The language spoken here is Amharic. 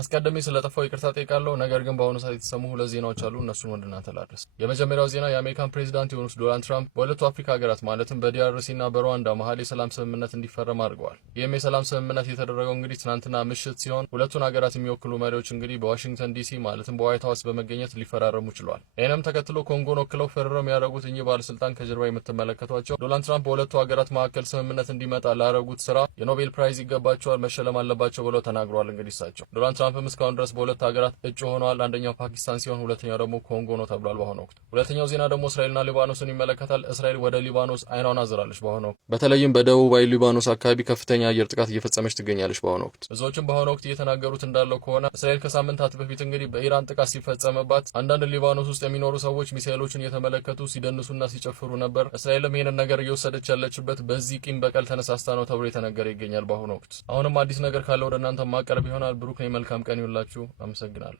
አስቀድሜ ስለጠፋው ይቅርታ ጠይቃለሁ። ነገር ግን በአሁኑ ሰዓት የተሰሙ ሁለት ዜናዎች አሉ። እነሱን ወደ እናንተ ላድርስ። የመጀመሪያው ዜና የአሜሪካን ፕሬዚዳንት የሆኑት ዶናልድ ትራምፕ በሁለቱ አፍሪካ ሀገራት ማለትም በዲአርሲና በሩዋንዳ መሀል የሰላም ስምምነት እንዲፈረም አድርገዋል። ይህም የሰላም ስምምነት የተደረገው እንግዲህ ትናንትና ምሽት ሲሆን ሁለቱን ሀገራት የሚወክሉ መሪዎች እንግዲህ በዋሽንግተን ዲሲ ማለትም በዋይት ሀውስ በመገኘት ሊፈራረሙ ችለዋል። ይህንም ተከትሎ ኮንጎን ወክለው ፈርረም ያደረጉት እኚህ ባለስልጣን ከጀርባ የምትመለከቷቸው ዶናልድ ትራምፕ በሁለቱ ሀገራት መካከል ስምምነት እንዲመጣ ላደረጉት ስራ የኖቤል ፕራይዝ ይገባቸዋል፣ መሸለም አለባቸው ብለው ተናግረዋል። እንግዲህ እሳቸው ዶናልድ ትራምፕም እስካሁን ድረስ በሁለት ሀገራት እጩ ሆነዋል። አንደኛው ፓኪስታን ሲሆን ሁለተኛው ደግሞ ኮንጎ ነው ተብሏል በአሁኑ ወቅት። ሁለተኛው ዜና ደግሞ እስራኤልና ሊባኖስን ይመለከታል። እስራኤል ወደ ሊባኖስ አይኗን አዝራለች በአሁኑ ወቅት። በተለይም በደቡባዊ ሊባኖስ አካባቢ ከፍተኛ አየር ጥቃት እየፈጸመች ትገኛለች በአሁኑ ወቅት። ብዙዎችም በአሁኑ ወቅት እየተናገሩት እንዳለው ከሆነ እስራኤል ከሳምንታት በፊት እንግዲህ በኢራን ጥቃት ሲፈጸምባት አንዳንድ ሊባኖስ ውስጥ የሚኖሩ ሰዎች ሚሳኤሎችን እየተመለከቱ ሲደንሱና ሲጨፍሩ ነበር። እስራኤልም ይህንን ነገር እየወሰደች ያለችበት በዚህ ቂም በቀል ተነሳስታ ነው ተብሎ የተነገረ ይገኛል በአሁኑ ወቅት። አሁንም አዲስ ነገር ካለ ወደ እናንተ ማቀርብ ይሆናል። ብሩክ ነኝ። መልካም ቀን ይሁንላችሁ። አመሰግናለሁ።